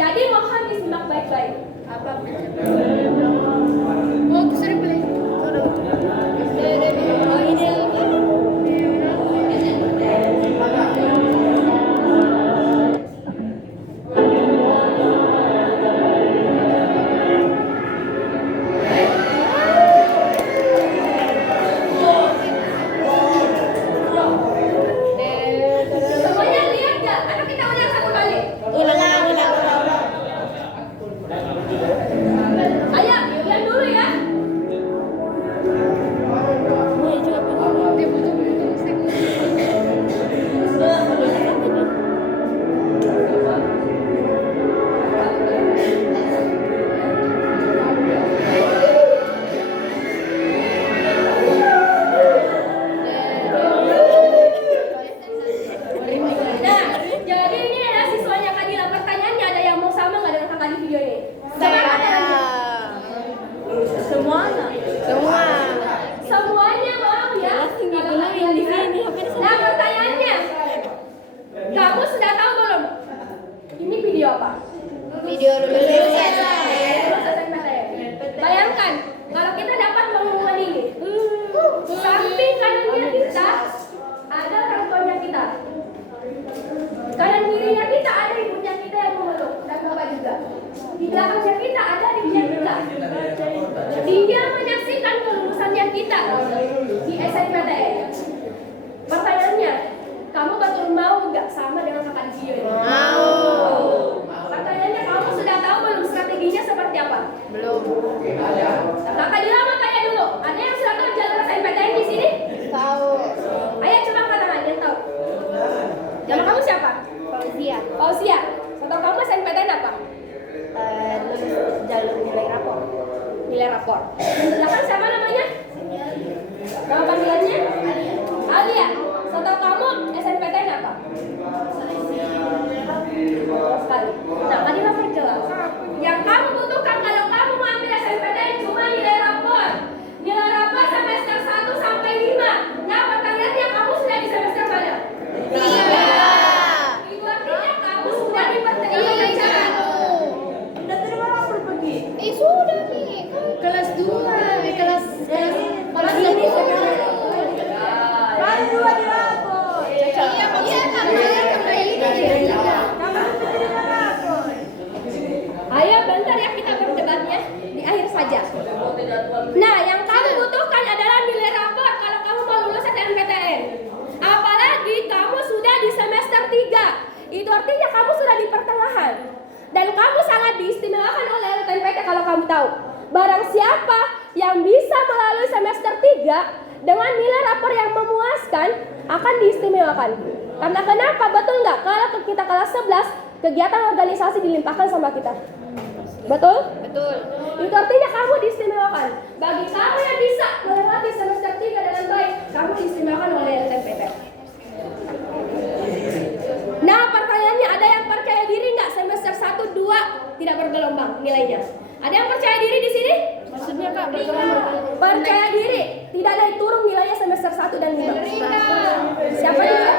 Jadi mohon disimak baik-baik. Apa? Oh, sering beli. Oh, ini Semuanya lihat gak? Atau kita ulang satu kali? ulang. Ayo, lihat dulu ya. Nah, jadi ini adalah siswanya Kak Dila. Pertanyaannya ada yang mau sama nggak dengan kakak di video ini? Coba Semuanya. semuanya mau ya. Kalau yang di sini. Nah, pertanyaannya, kamu sudah tahu belum? Ini video apa? Video Bayangkan kalau kita dapat pengumuman ini. Samping kanannya kita ada orang tuanya kita. Kanan kirinya kita ada ibunya kita yang memeluk dan bapak juga. Di belakangnya kita ada adiknya kita. Dia menyaksikan kelulusannya kita di SNPTN. Pertanyaannya, kamu betul mau nggak sama dengan kakak di video ini? Mau. Pertanyaannya, kamu sudah tahu belum strateginya seperti apa? Belum. Kakak Dila mau tanya dulu. Ada yang sudah tahu jalur SNPTN di sini? Tahu. Ayo coba angkat tangan yang tahu. Nama kamu siapa? Fauzia. Fauzia. Atau kamu SNPTN apa? Jalur nilai rapor. Nilai rapor. Yang belakang siapa namanya? Nama panggilannya? Alia. Atau kamu SNPTN apa? Betul sekali. Nah, tadi lah perjelas. Yang kamu butuhkan kalau kamu mau ambil SNPTN cuma nilai rapor. Nilai rapor semester 1 sampai 5. Nah, pertanyaannya kamu sudah di semester mana? 3. Itu artinya kamu sudah di pertengahan acara. Udah terima rapor pergi. Sudah nih. Kelas 2, kelas ini sekarang. Kan 2 di rapor. Iya, Ayo bentar ya kita berdebatnya di akhir saja. Nah, yang kamu butuhkan adalah nilai rapor kalau kamu mau lulus SNMPTN. Apalagi kamu sudah di semester 3. Itu artinya kamu sudah di pertengahan. Dan kamu sangat diistimewakan oleh LTMPT kalau kamu tahu. Barang siapa yang bisa melalui semester 3 dengan nilai rapor yang memuaskan akan diistimewakan. Karena kenapa? Betul nggak? Kalau kita kelas 11, kegiatan organisasi dilimpahkan sama kita. Betul? Betul. Itu artinya kamu diistimewakan. Bagi kamu yang bisa melewati semester 3 dengan baik, kamu diistimewakan oleh LTMPT. Nah, pertanyaannya, ada yang percaya diri nggak semester 1, 2 tidak bergelombang nilainya? Ada yang percaya diri di sini? Maksudnya Kak bergelombang. Percaya diri, tidak naik turun nilainya semester 1 dan 5. Siapa juga?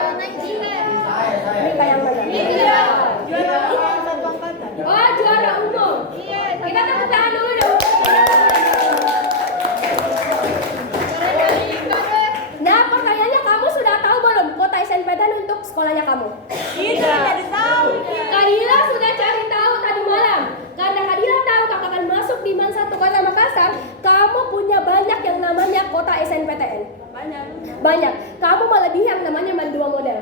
Rika yang mana? Oh, juara umum. Kita tepuk tangan dulu dong. Nah, pertanyaannya, kamu sudah tahu belum kota SNPTN untuk sekolahnya kamu? Tidak tahu. Kadila sudah cari tahu tadi malam. Karena Kadila tahu kakak akan masuk di satu kota Makassar, kamu punya banyak yang namanya kota SNPTN. Banyak. Kamu melebihi yang namanya mandua model.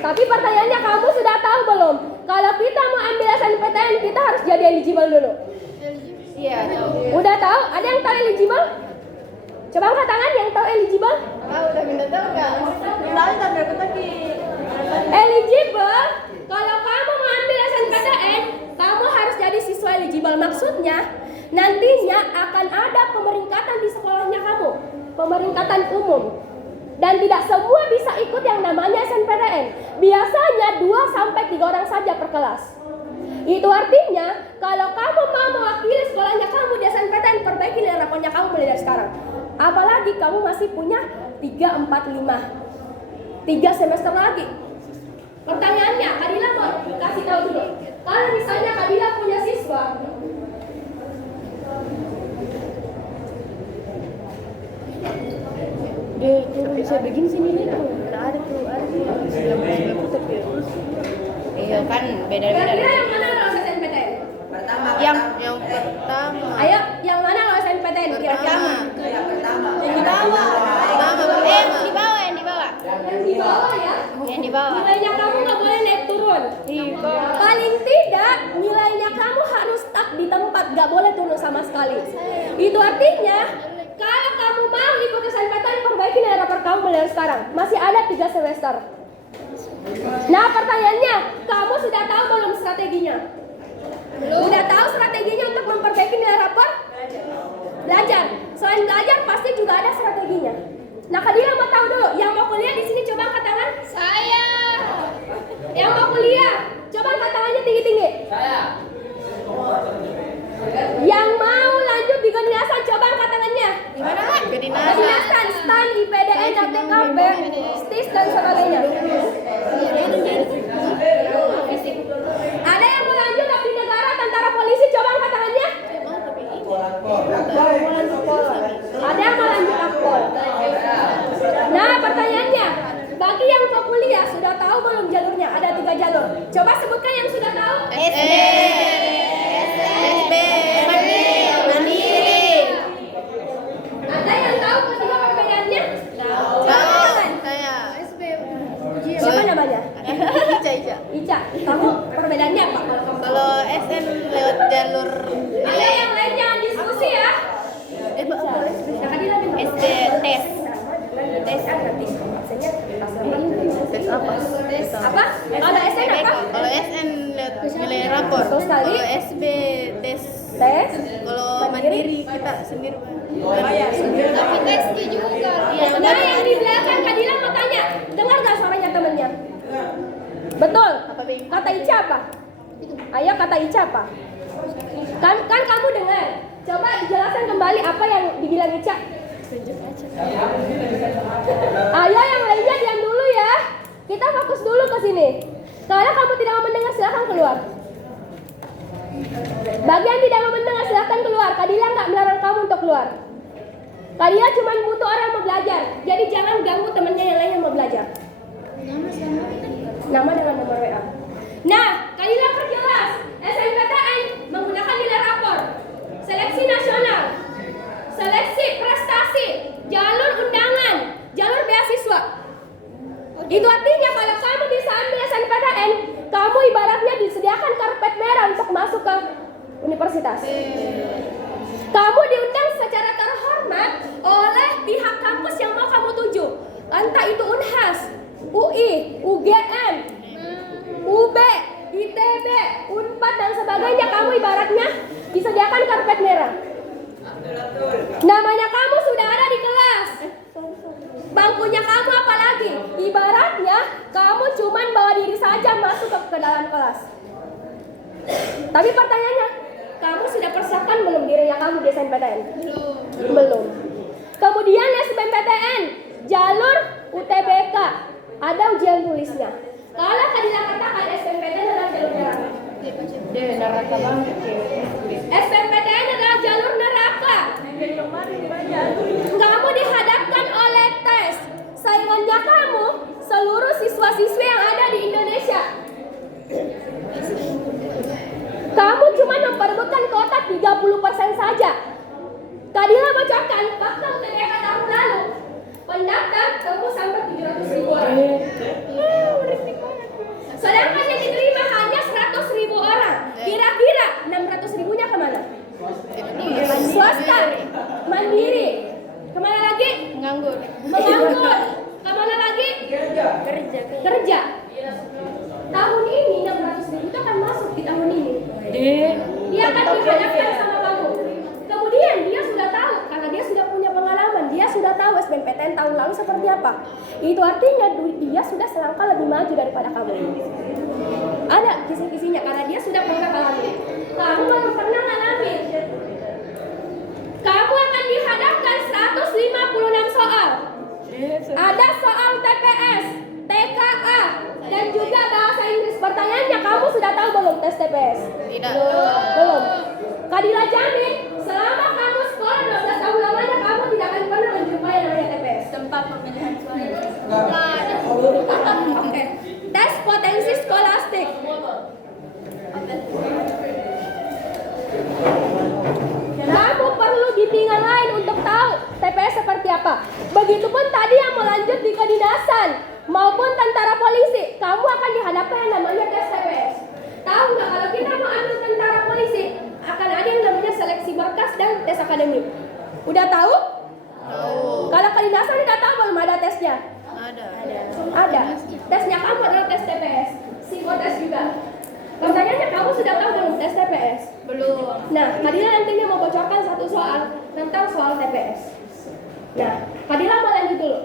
Tapi pertanyaannya, kamu sudah tahu belum? Kalau kita mau ambil SNPTN, kita harus jadi eligible dulu. Iya, tahu. Udah tahu? Ada yang tahu eligible? Coba angkat tangan yang tahu eligible. Udah minta tahu Kak. Tahu tapi aku tadi. Eligible, kalau kamu mau ambil SNPTN, kamu harus jadi siswa eligible. Maksudnya, nantinya akan ada pemeringkatan di sekolahnya kamu. Pemeringkatan umum. Dan tidak semua bisa ikut yang namanya SNPTN. Biasanya 2-3 orang saja per kelas. Itu artinya, kalau kamu mau mewakili sekolahnya kamu di SNPTN, perbaiki nilai rapornya kamu mulai dari sekarang. Apalagi kamu masih punya 3, 4, 5. 3 semester lagi. Pertanyaannya, Kadila mau kasih tahu dulu. Kalau misalnya Kadila punya siswa, Dia turun bisa begini sini nih tuh. Ada tuh, ada tuh. Yang putar ya. Iya kan beda-beda. kira-kira yang mana lolos SNPTN? Yang pertama. Ayo, yang mana lolos SNPTN? Pertama. Yang Di bawah. Di bawah, yang di bawah. Yang di bawah ya. Yang di bawah. Nilainya kamu nggak boleh naik turun. Iya. Paling tidak nilainya kamu harus stuck di tempat, nggak boleh turun sama sekali. Itu artinya kalau kamu mau ikut SNPTN, perbaiki nilai rapor kamu mulai sekarang. Masih ada 3 semester. Nah pertanyaannya, kamu sudah tahu belum strateginya? Sudah tahu strateginya untuk memperbaiki nilai rapor? Belajar. Selain belajar pasti juga ada strateginya. Nah Kadila mau tahu dulu, yang mau kuliah di sini coba angkat tangan. Saya. Yang mau kuliah, coba angkat tangannya tinggi-tinggi. Saya. Yang mau lanjut di kedinasan, coba angkat tangannya. Di mana? Kedinasan, STAN, IPDN, DTKP, STIS dan sebagainya. Ada yang mau lanjut abdi negara, tentara, polisi, coba angkat tangannya. Ada yang mau lanjut akpol. Nah pertanyaannya, bagi yang mau kuliah sudah tahu belum jalurnya? Ada 3 jalur. Coba sebutkan yang sudah tahu. SD, Mandiri. Ada yang tahu kedua perbedaannya? Tahu. Saya. Siapa namanya? Ica. Ica. Kamu perbedaannya apa? Kalau SN lewat jalur Ada yang lain jangan diskusi ya. SD tes. Tes nanti absennya Tes apa? apa? Kalau SN apa? Kalau SN lihat nilai rapor. Betul sekali. Kalau SB tes. Tes. Kalau mandiri kita sendiri. Tapi tes juga. Iya, Nah yang di belakang Kadila mau tanya, dengar nggak suaranya temennya? Betul. Kata Ica apa? Ayo kata Ica apa? Kan kamu dengar. Coba jelaskan kembali apa yang dibilang Ica. Ayo yang lainnya diam dulu ya. Kita fokus dulu ke sini. Kalau kamu tidak mau mendengar silahkan keluar. Bagi yang tidak mau mendengar silahkan keluar. Kadila nggak melarang kamu untuk keluar. Kadila cuma butuh orang yang mau belajar. Jadi jangan ganggu temannya yang lain yang mau belajar. Nama dengan nomor WA. Nah, Kadila perjelas SNPTN menggunakan nilai rapor, seleksi nasional, seleksi prestasi, jalur undangan, jalur beasiswa. Itu artinya kalau kamu bisa ambil SNPTN, kamu ibaratnya disediakan karpet merah untuk masuk ke universitas. Kamu diundang secara terhormat oleh pihak kampus yang mau kamu tuju. Entah itu Unhas, UI, UGM, UB, ITB, Unpad dan sebagainya, kamu ibaratnya disediakan karpet merah. Namanya kamu sudah ada di kelas. Bangkunya kamu apalagi? Ibaratnya kamu cuman bawa diri saja masuk ke dalam kelas. Tapi pertanyaannya, kamu sudah persiapkan belum dirinya kamu di SNPTN? Belum. Kemudian SBMPTN, jalur UTBK, ada ujian tulisnya. Kalau Kadila katakan SBMPTN adalah jalur neraka. Neraka banget ya. SBMPTN adalah jalur neraka. Kamu dihadapkan oleh tes. Saingannya kamu seluruh siswa-siswi yang ada di Indonesia. Kamu cuma memperebutkan kuota 30% saja. Kadila bacakan fakta UTBK tahun lalu. Pendaftar tembus sampai 700.000 orang. Sedangkan yang diterima hanya 100.000 orang. Kira-kira 600.000-nya kemana? Swasta, mandiri. Kemana lagi? Nganggur. Menganggur. Kemana lagi? Kerja. Tahun ini 600.000 itu akan masuk di tahun ini. Dia akan dihadapkan sama kamu. Kemudian dia sudah tahu, karena dia sudah punya pengalaman, dia sudah tahu SBMPTN tahun lalu seperti apa. Itu artinya dia sudah selangkah lebih maju daripada kamu. Ada kisi-kisinya karena dia sudah pernah alami. Kamu belum pernah alami. Kamu akan dihadapkan 156 soal. Ada soal TPS, TKA, dan juga bahasa Inggris. Pertanyaannya, kamu sudah tahu belum tes TPS? Tidak. Belum. Kadila jamin selama kamu sekolah 12 tahun lamanya kamu tidak akan pernah menjumpai yang namanya TPS. Tempat pemilihan suara. Oke. Tes potensi skolastik. Kamu perlu bimbingan lain untuk tahu TPS seperti apa. Begitupun tadi yang melanjut di kedinasan maupun tentara polisi, kamu akan dihadapkan yang namanya tes TPS. Tahu nggak kalau kita mau ambil tentara polisi akan ada yang namanya seleksi berkas dan tes akademik. Udah tahu? Tahu. Kalau kedinasan udah tahu belum ada tesnya? Ada. Tesnya kamu adalah tes TPS, psikotes juga. Pertanyaannya kamu sudah tahu belum tes TPS? Belum. Nah, Kadila nantinya mau bocorkan satu soal tentang soal TPS. Nah, Kadila mau lanjut dulu.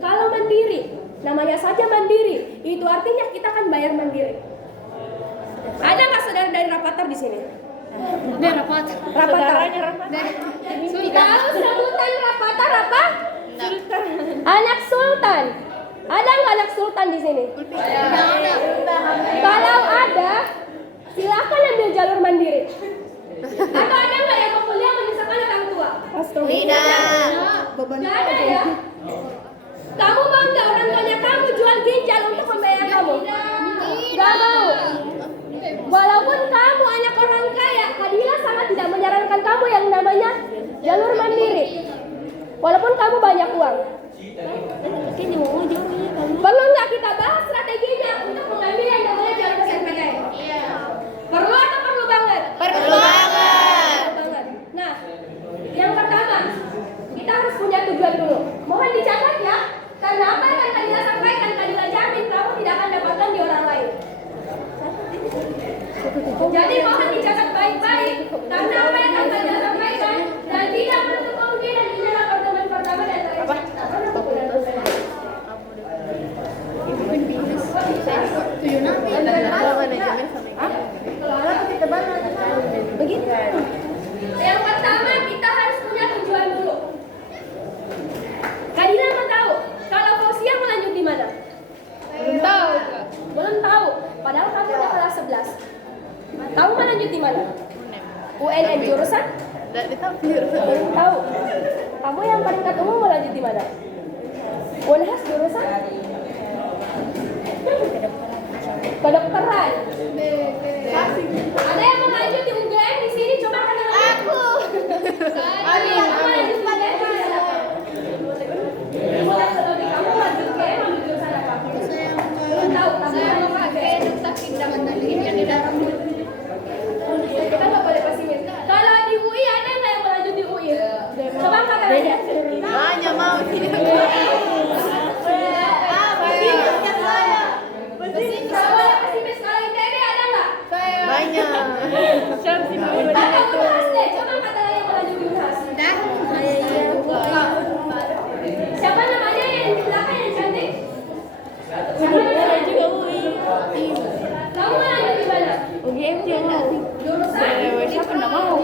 Kalau mandiri, namanya saja mandiri, itu artinya kita akan bayar mandiri. Ada nggak saudara dari Rapatar di sini? Rapatar. Tahu sebutan Rapatar apa? Anak sultan. Ada nggak anak sultan di sini? Kalau ada, silakan ambil jalur mandiri. Atau ada nggak yang mau kuliah menyusahkan orang tua? Tidak. Nggak ada ya? Kamu mau nggak orang tuanya kamu jual ginjal untuk membayar kamu? Nggak mau. Walaupun kamu anak orang kaya, Kadila sangat tidak menyarankan kamu yang namanya jalur mandiri. Walaupun kamu banyak uang. Perlu nggak kita bahas strateginya untuk mengambil yang namanya jalur SNMPTN? Perlu atau perlu banget? Perlu banget. Perlu banget. Nah, yang pertama, kita harus punya tujuan dulu. Mohon dicatat ya, karena apa yang akan Kadila sampaikan, Kadila jamin kamu tidak akan dapatkan di orang lain. Jadi mohon dicatat baik-baik, karena apa yang akan Kadila sampaikan dan tidak menutup kemungkinan ini adalah pertemuan pertama dan terakhir. Begini. Yang pertama kita harus punya tujuan dulu. Kadila mau tahu kalau Fausia mau lanjut di mana? Belum tahu. Belum tahu. Padahal kamu udah kelas 11. Tahu mau lanjut di mana? UNM jurusan? Belum tahu. Kamu yang paling ketemu mau lanjut di mana? Unhas jurusan? Kedokteran. Ada yang mau lanjut di UGM di sini? Coba kan aku. Kamu mau lanjut di UGM jurusan apa? Mulai sebelum kamu lanjut UGM ambil jurusan apa? Belum tahu. Kamu mau UGM? Kita nggak boleh pesimis. Kalau di UI ada nggak yang mau lanjut di UI? Coba angkat tangannya. Banyak mau. Kalau yang pesimis, kalau ITB ada nggak? Banyak. Atau Unhas deh. Coba angkat tangannya yang mau lanjut di Unhas. Siapa namanya yang di belakang yang cantik? Siapa namanya? Kamu mau lanjut di mana? Jurusan? Siapa nggak mau?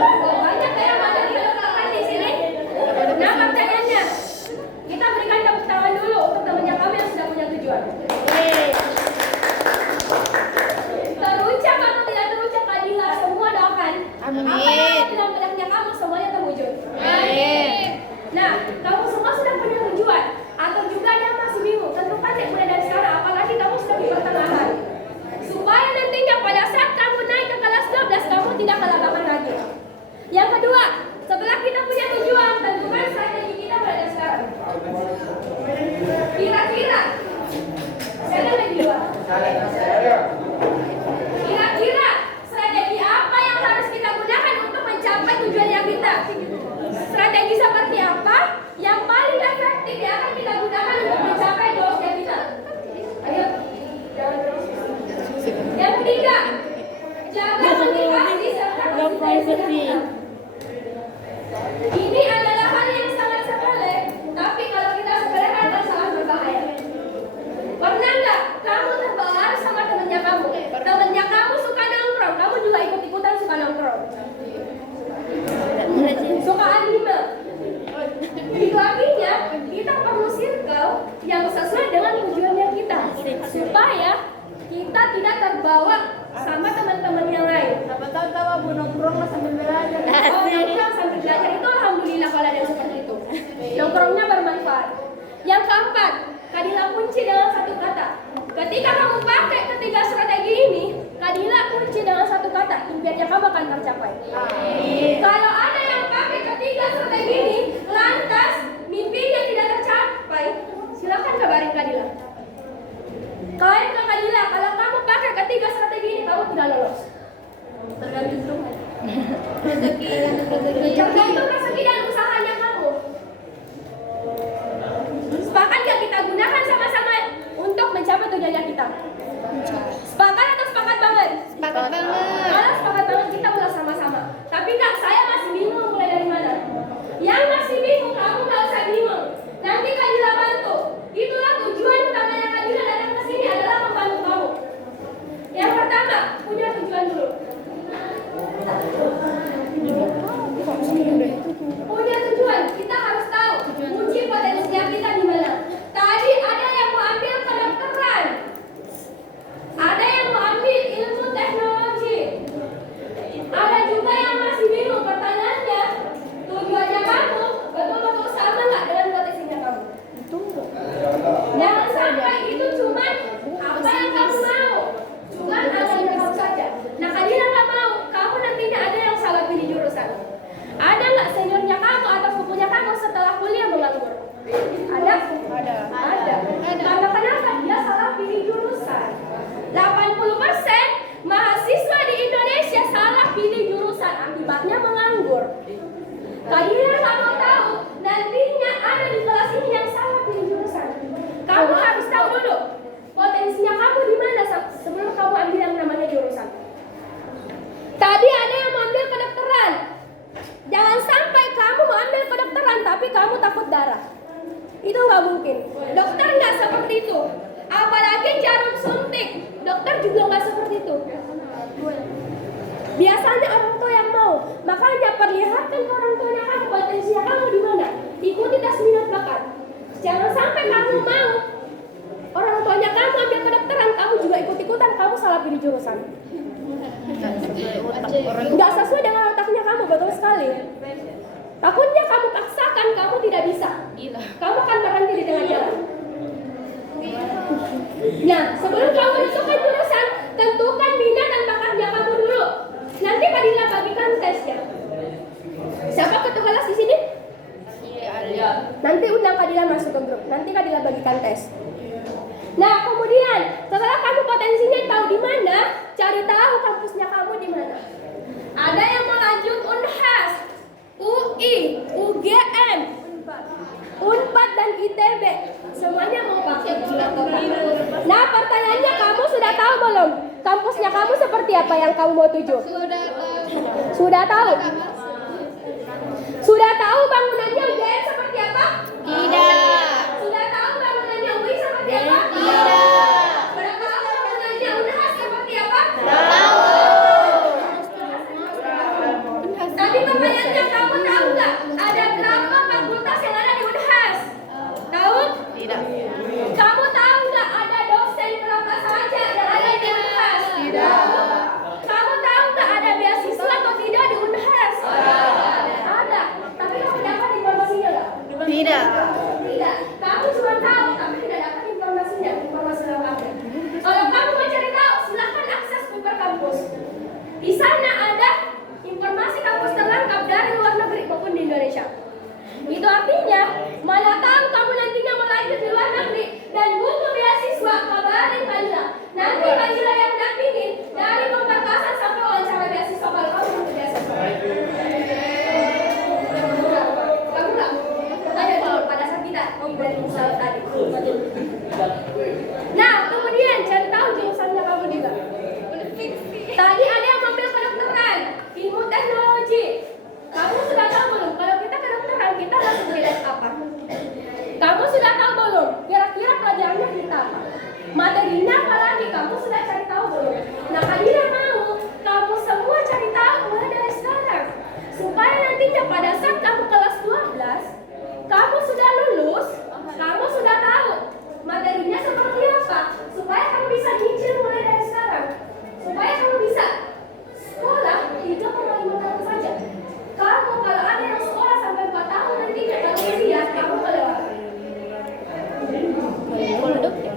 Banyak kayak materi kedokteran di sini. Nah, pertanyaannya, kita berikan tepuk tangan dulu untuk temannya kami yang sudah punya tujuan. Terucap atau tidak terucap Kadila, semua doakan. Amin. Apa yang ada dalam bedaknya kamu semuanya terwujud. Nah, kamu semua sudah punya tujuan. Atau juga ada yang masih bingung, tentukan ya mulai dari sekarang, apalagi kamu sudah di pertengahan. Supaya nantinya pada saat kamu naik ke kelas 12, kamu tidak kelabakan lagi. Yang kedua, setelah kita punya tujuan, tentukan strategi kita mulai dari sekarang. Kira-kira, saya ada di luar. Kira-kira strategi apa yang harus kita gunakan untuk mencapai tujuan kita? Strategi seperti apa yang paling efektif yang akan kita gunakan untuk mencapai goalsnya kita? Ayo. Yang ketiga, jaga motivasi serta konsistensi. Ini adalah hal yang sangat sepele, tapi kalau kita sepelekan akan sangat berbahaya. Pernah nggak kamu terbawa sama temennya kamu? Temennya kamu suka nongkrong, kamu juga ikut-ikutan suka nongkrong. Suka anime. Itu artinya kita perlu circle yang sesuai dengan tujuannya kita, supaya kita tidak terbawa sama teman-teman yang lain. Siapa tahu tahu nongkrong lah sambil belajar. Oh, nongkrong sambil belajar itu alhamdulillah kalau ada yang seperti itu. Nongkrongnya bermanfaat. Yang keempat, Kadila kunci dengan satu kata. Ketika kamu pakai ketiga strategi ini, Kadila kunci dengan satu kata, impiannya kamu akan tercapai. Kalau ada yang pakai ketiga strategi ini, lantas mimpinya tidak tercapai, silakan kabarin Kadila. Kabarin ke Kadila, kalau kamu pakai ketiga strategi ini, kamu tidak lolos. Tergantung Tuhan. Tergantung rezeki dan usahanya kamu. Sepakat gak kita gunakan sama-sama untuk mencapai tujuan kita? Sepakat atau sepakat banget? Sepakat banget. Kalau sepakat banget kita mulai sama-sama. Tapi enggak, saya masih bingung mulai dari mana. Yang masih bingung, kamu gak usah bingung. Nanti Kadila bantu. Itulah tujuan utamanya Kadila datang ke sini adalah membantu kamu. Yang pertama, punya tujuan dulu. Punya tujuan, kita harus tahu kunci potensial kita di mana. Tadi ada yang mau ambil kedokteran, ada yang mau ambil ilmu teknologi, ada juga yang masih bingung. Pertanyaannya, tujuannya kamu betul-betul sama nggak dengan potensinya kamu? Jangan sampai itu cuma apa yang kamu mau, cuma asal kamu saja. Nah, Kadila nggak mau kamu nantinya ada yang salah pilih jurusan. Ada nggak seniornya kamu atau sepupunya kamu setelah kuliah menganggur? Ada? Ada. Karena kenapa dia salah pilih jurusan? 80% mahasiswa di Indonesia salah pilih jurusan, akibatnya menganggur. Kadila nggak mau tahu nantinya ada di kelas ini yang salah pilih jurusan. Kamu harus tahu dulu potensinya kamu di mana sebelum kamu ambil yang namanya jurusan. Tadi ada yang mau ambil kedokteran. Jangan sampai kamu mau ambil kedokteran tapi kamu takut darah. Itu nggak mungkin. Dokter nggak seperti itu. Apalagi jarum suntik. Dokter juga nggak seperti itu. Biasanya orang tua yang mau. Makanya perlihatkan ke orang tuanya kamu potensinya kamu di mana. Ikuti tes minat bakat. Jangan sampai kamu mau orang tuanya kamu ambil kedokteran, kamu juga ikut-ikutan, kamu salah pilih jurusan. Nggak sesuai dengan otaknya kamu, betul sekali. Takutnya kamu paksakan, kamu tidak bisa. Kamu akan berhenti di tengah jalan. Nah, sebelum kamu menentukan jurusan, tentukan minat dan bakatnya kamu dulu. Nanti Kadila bagikan tesnya. Siapa ketua kelas di sini? Nanti undang Kadila masuk ke grup. Nanti Kadila bagikan tes. Nah, kemudian setelah kamu potensinya tahu di mana, cari tahu kampusnya kamu di mana. Ada yang mau lanjut Unhas, UI, UGM, Unpad dan ITB, semuanya mau pakai. Nah, pertanyaannya kamu sudah tahu belum? Kampusnya kamu seperti apa yang kamu mau tuju? Sudah tahu? Sudah tahu bangunannya UGM seperti apa? Tidak. Sudah tahu bangunannya UI seperti apa? Tidak. Sudah tahu bangunannya Unhas seperti apa? Tahu. Tapi pertanyaannya kamu tahu nggak? Ada berapa fakultas yang ada di Unhas? Tahu? Tidak. Kamu tahu nggak ada dosen berapa saja yang ada di Unhas? Tidak. Kamu tahu nggak ada beasiswa atau tidak di Unhas? Ada. Tapi kamu dapat informasinya nggak? Tidak.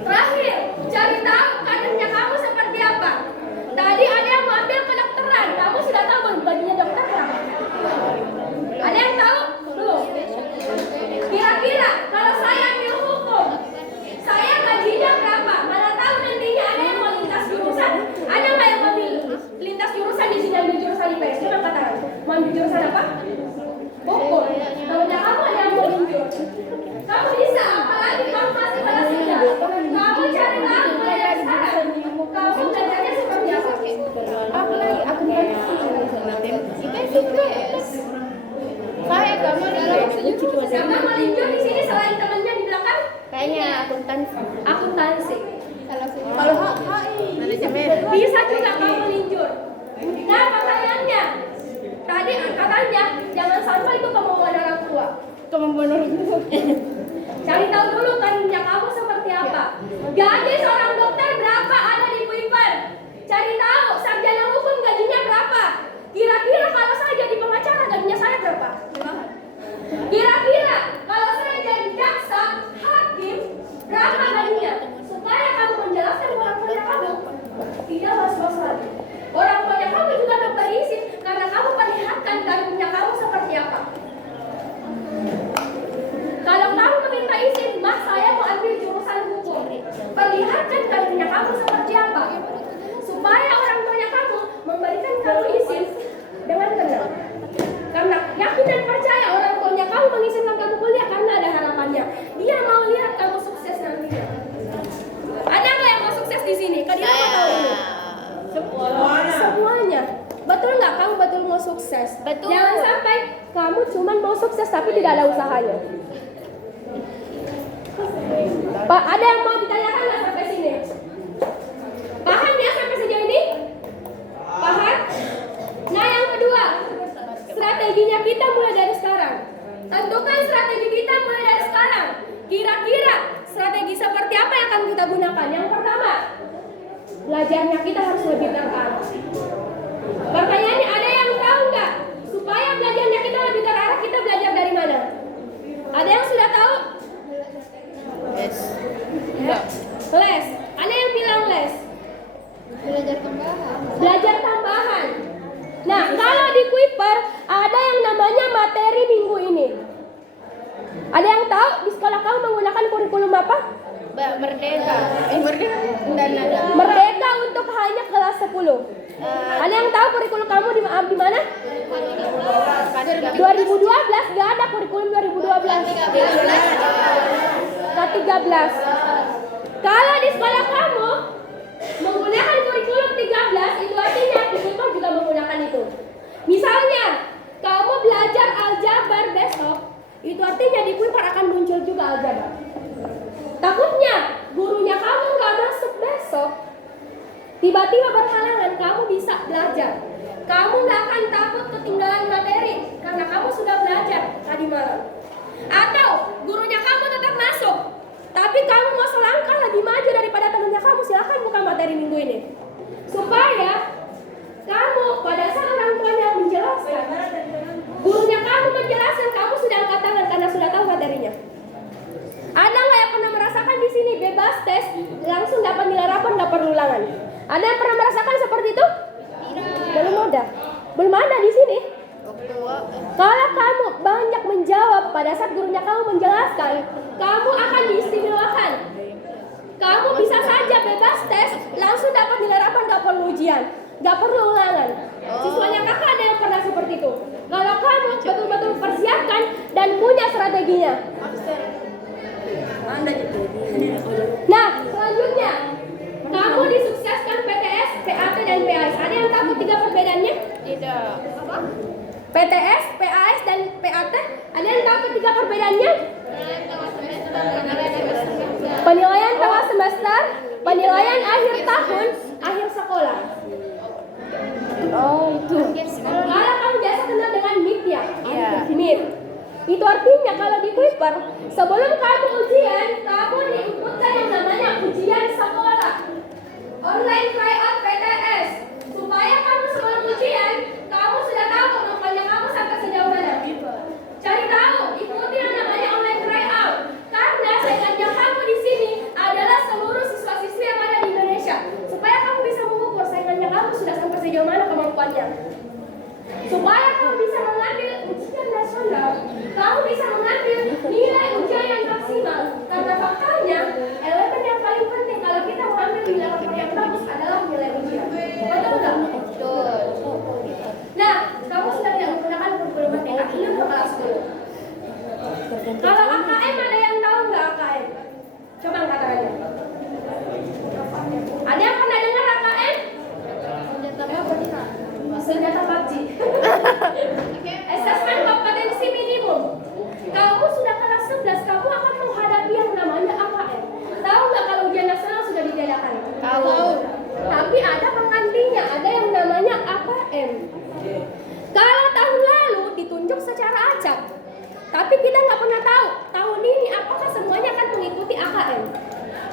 Terakhir, cari tahu karirnya kamu seperti apa. Tadi ada yang mau ambil kedokteran, kamu sudah tahu baginya dokter berapa? Ada yang tahu? Belum. Kira-kira kalau saya ambil hukum, saya gajinya berapa? Mana tahu nantinya ada yang mau lintas jurusan, ada nggak yang mau ambil lintas jurusan di sini ambil jurusan IPS? Coba katakan, mau ambil jurusan apa? Hukum. Kalau kamu ada yang mau linjur, kamu bisa, apalagi kamu masih pada sidang. Kamu cari tahu mulai dari sekarang. Kamu belajarnya seperti apa? Aku lagi akuntansi. IPS. Saya kamu Siapa mau linjur di sini selain temannya di belakang? kayaknya akuntansi. Akuntansi. Kalau HI manajemen. Bisa juga kamu linjur. Nah, pertanyaannya tadi katanya jangan sampai itu kemauan orang tua. Kemampuan orang tua. Cari tahu dulu karirnya kamu seperti apa. Gaji seorang dokter berapa ada di Kuiper? Cari tahu sarjana hukum gajinya berapa. Kira-kira kalau saya jadi pengacara gajinya saya berapa? Kira-kira kalau saya jadi jaksa, hakim, berapa gajinya? Supaya kamu menjelaskan orang tuanya kamu tidak was-was lagi. Orang tuanya kamu juga dokter izin karena kamu perlihatkan karirnya kamu seperti apa. Kalau kamu meminta izin, Mas saya mau ambil jurusan hukum. Perlihatkan karirnya kamu seperti apa. Supaya orang tuanya kamu memberikan kamu izin dengan tenang. Karena yakin dan percaya orang tuanya kamu mengizinkan kamu kuliah karena ada harapannya. Dia mau lihat kamu sukses nantinya. Ada nggak yang mau sukses di sini? Kalian mau tahu ini? Semuanya. Betul nggak kamu betul mau sukses? Betul. Jangan sampai kamu cuma mau sukses tapi tidak ada usahanya. Pak, ada yang mau ditanyakan nggak sampai sini? Paham ya sampai sejauh ini? Paham? Nah yang kedua, strateginya kita mulai dari sekarang. Tentukan strategi kita mulai dari sekarang. Kira-kira strategi seperti apa yang akan kita gunakan? Yang pertama, belajarnya kita harus lebih terarah. Pertanyaannya ada yang tahu nggak? Supaya belajarnya kita lebih terarah, kita belajar dari mana? Ada yang sudah tahu? Yes. Les. Ada yang bilang les? Belajar tambahan. Belajar tambahan. Nah, kalau di Kuiper ada yang namanya materi minggu ini. Ada yang tahu di sekolah kamu menggunakan kurikulum apa? Merdeka. Merdeka. Dan ada. Merdeka untuk hanya kelas 10. Ada yang tahu kurikulum kamu di mana? 2012 nggak ada kurikulum 2012. Ke-13. Kalau di sekolah kamu menggunakan kurikulum 13, itu artinya di Kuiper juga menggunakan itu. Misalnya, kamu belajar aljabar besok, itu artinya di Kuiper akan muncul juga aljabar. Takutnya gurunya kamu nggak masuk besok, tiba-tiba berhalangan, kamu bisa belajar. Kamu nggak akan takut ketinggalan materi karena kamu sudah belajar tadi malam. Atau gurunya kamu tetap masuk, tapi kamu mau selangkah lebih maju daripada temannya kamu, silakan buka materi minggu ini. Supaya kamu pada saat orang tuanya menjelaskan, gurunya kamu menjelaskan, kamu sudah angkat tangan karena sudah tahu materinya. Ada nggak yang pernah merasakan di sini bebas tes langsung dapat nilai rapor, nggak perlu ulangan? Ada yang pernah merasakan seperti itu? Belum ada. Belum ada di sini. Kalau kamu banyak menjawab pada saat gurunya kamu menjelaskan, kamu akan diistimewakan. Kamu bisa saja bebas tes langsung dapat nilai rapor, nggak perlu ujian, nggak perlu ulangan. Siswanya kakak ada yang pernah seperti itu. Kalau kamu betul-betul persiapkan dan punya strateginya. Nah, selanjutnya kamu disukseskan PTS, PAT, dan PAS. Ada yang tahu 3 perbedaannya? Tidak. Apa? PTS, PAS, dan PAT. Ada yang tahu 3 perbedaannya? Penilaian tengah semester, penilaian akhir tahun, akhir sekolah. Oh itu. Kalau kamu biasa kenal dengan MIP ya? Iya. MIP. Itu artinya kalau di Kuiper, sebelum kamu ujian, kamu diikutkan yang namanya ujian sekolah. Online tryout PTS. Supaya kamu sebelum ujian, kamu sudah tahu kemampuannya kamu sampai sejauh mana. Cari tahu, ikuti yang namanya online tryout. Karena saya ajak kamu di sini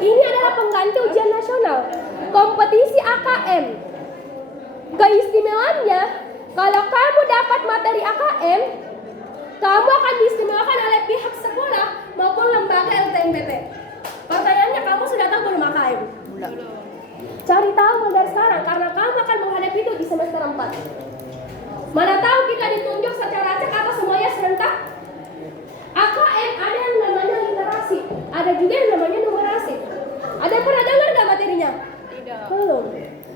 Ini adalah pengganti ujian nasional. Kompetisi AKM. Keistimewaannya, kalau kamu dapat materi AKM, kamu akan diistimewakan oleh pihak sekolah maupun lembaga LTMPT. Pertanyaannya, kamu sudah tahu belum AKM? Belum. Cari tahu dari sekarang, karena kamu akan menghadapi itu di semester 4. Mana tahu kita ditunjuk secara acak atau semuanya serentak? AKM ada yang namanya literasi, ada juga yang namanya numerasi. Ada yang pernah dengar nggak materinya? Tidak. Belum.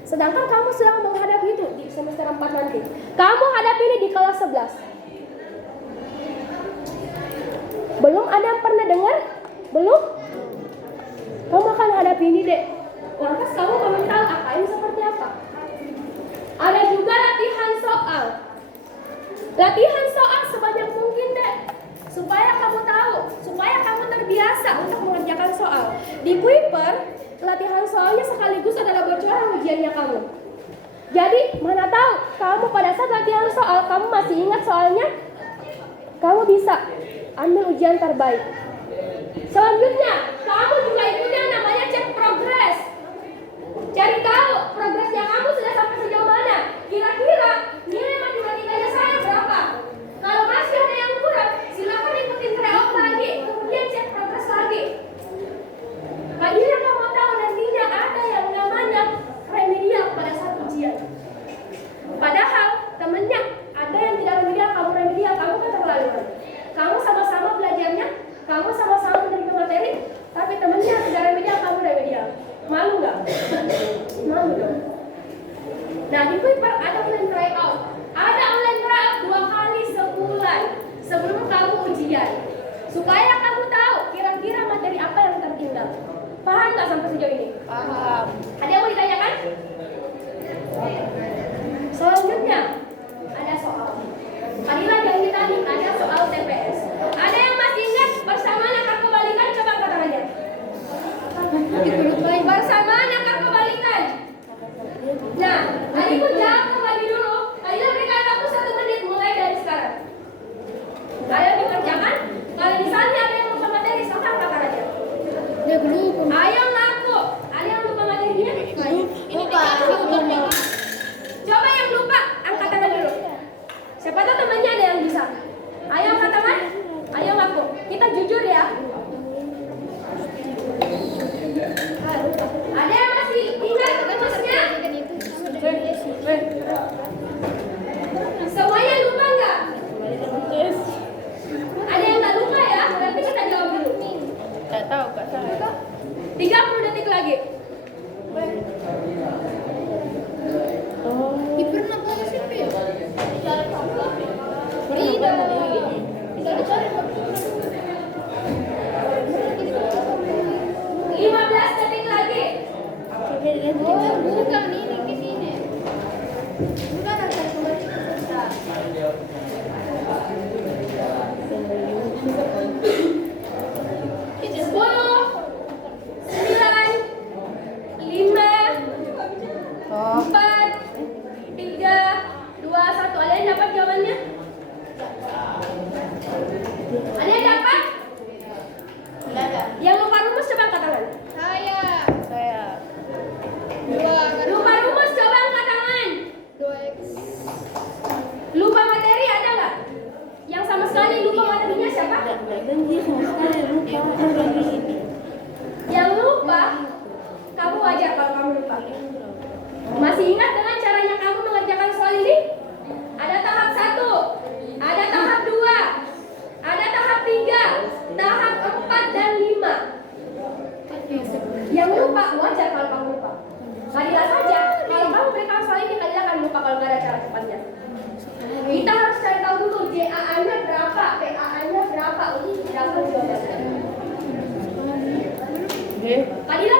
Sedangkan kamu sedang menghadapi itu di semester 4 nanti. Kamu hadapi ini di kelas 11. Belum ada yang pernah dengar? Belum? Kamu akan hadapi ini, Dek. Lantas kamu belum tahu AKM seperti apa? Ada juga latihan soal. Latihan soal sebanyak mungkin, Dek. Supaya kamu tahu, supaya kamu terbiasa untuk mengerjakan soal. Di Kuiper, latihan soalnya sekaligus adalah bocoran ujiannya kamu. Jadi, mana tahu kamu pada saat latihan soal, kamu masih ingat soalnya? Kamu bisa ambil ujian terbaik. Selanjutnya, kamu juga ikut yang namanya cek progres. Cari tahu progresnya kamu sudah sampai sejauh mana. Kira-kira nilai matematikanya saya berapa? Kalau masih ada yang kurang, silakan ikutin tryout lagi, kemudian cek progres lagi. Kalian kamu tahu nantinya ada yang namanya remedial pada saat ujian. Padahal temennya ada yang tidak remedial, kamu remedial, kamu kan terlaluan. Kamu sama-sama belajarnya, kamu sama-sama menerima materi, tapi temennya tidak remedial, kamu remedial. Malu nggak? Malu dong. Nah, di Kuiper ada online tryout. Ada online tryout 2 kali sebulan sebelum kamu ujian. Supaya kamu tahu kira-kira materi apa yang tertinggal. Paham nggak sampai sejauh ini? Paham. Ada yang mau ditanyakan? Selanjutnya ada soal. Tadilah yang ditanya ada soal TPS. Ada yang masih ingat bersamaan akar kebalikan? Coba angkat tangannya. Bersamaan akar kebalikan. Nah, adikku jawab kembali dulu. Ayo berikan waktu 1 menit mulai dari sekarang. Ayo dikerjakan. Kalau misalnya ada yang lupa materi, silakan angkat tangannya. Ayo ngaku. Ada yang lupa materinya? Lupa. Coba yang lupa angkat tangan dulu. Siapa tahu temannya ada yang bisa. Ayo angkat tangan. Ayo ngaku. Kita jujur ya. Ada yang masih ingat rumusnya? Semuanya lupa nggak? Ada yang nggak lupa ya? Berarti kita jawab dulu. Nggak tahu, Kak. 30 detik lagi. Pernah apa sih, Pi? Tidak. 15 detik lagi. Bukan ini ke sini. Bukan ada Yang lupa, kamu wajar kalau kamu lupa. Masih ingat dengan caranya kamu mengerjakan soal ini? Ada tahap 1, ada tahap 2, ada tahap 3, tahap 4 dan 5. Yang lupa, wajar kalau kamu lupa. Kalilah saja, kalau kamu berikan soal ini, kalilah akan lupa kalau nggak ada cara cepatnya. Kita harus cari tahu dulu JAA-nya berapa, PAA-nya berapa untuk dapat jawabannya. Kalilah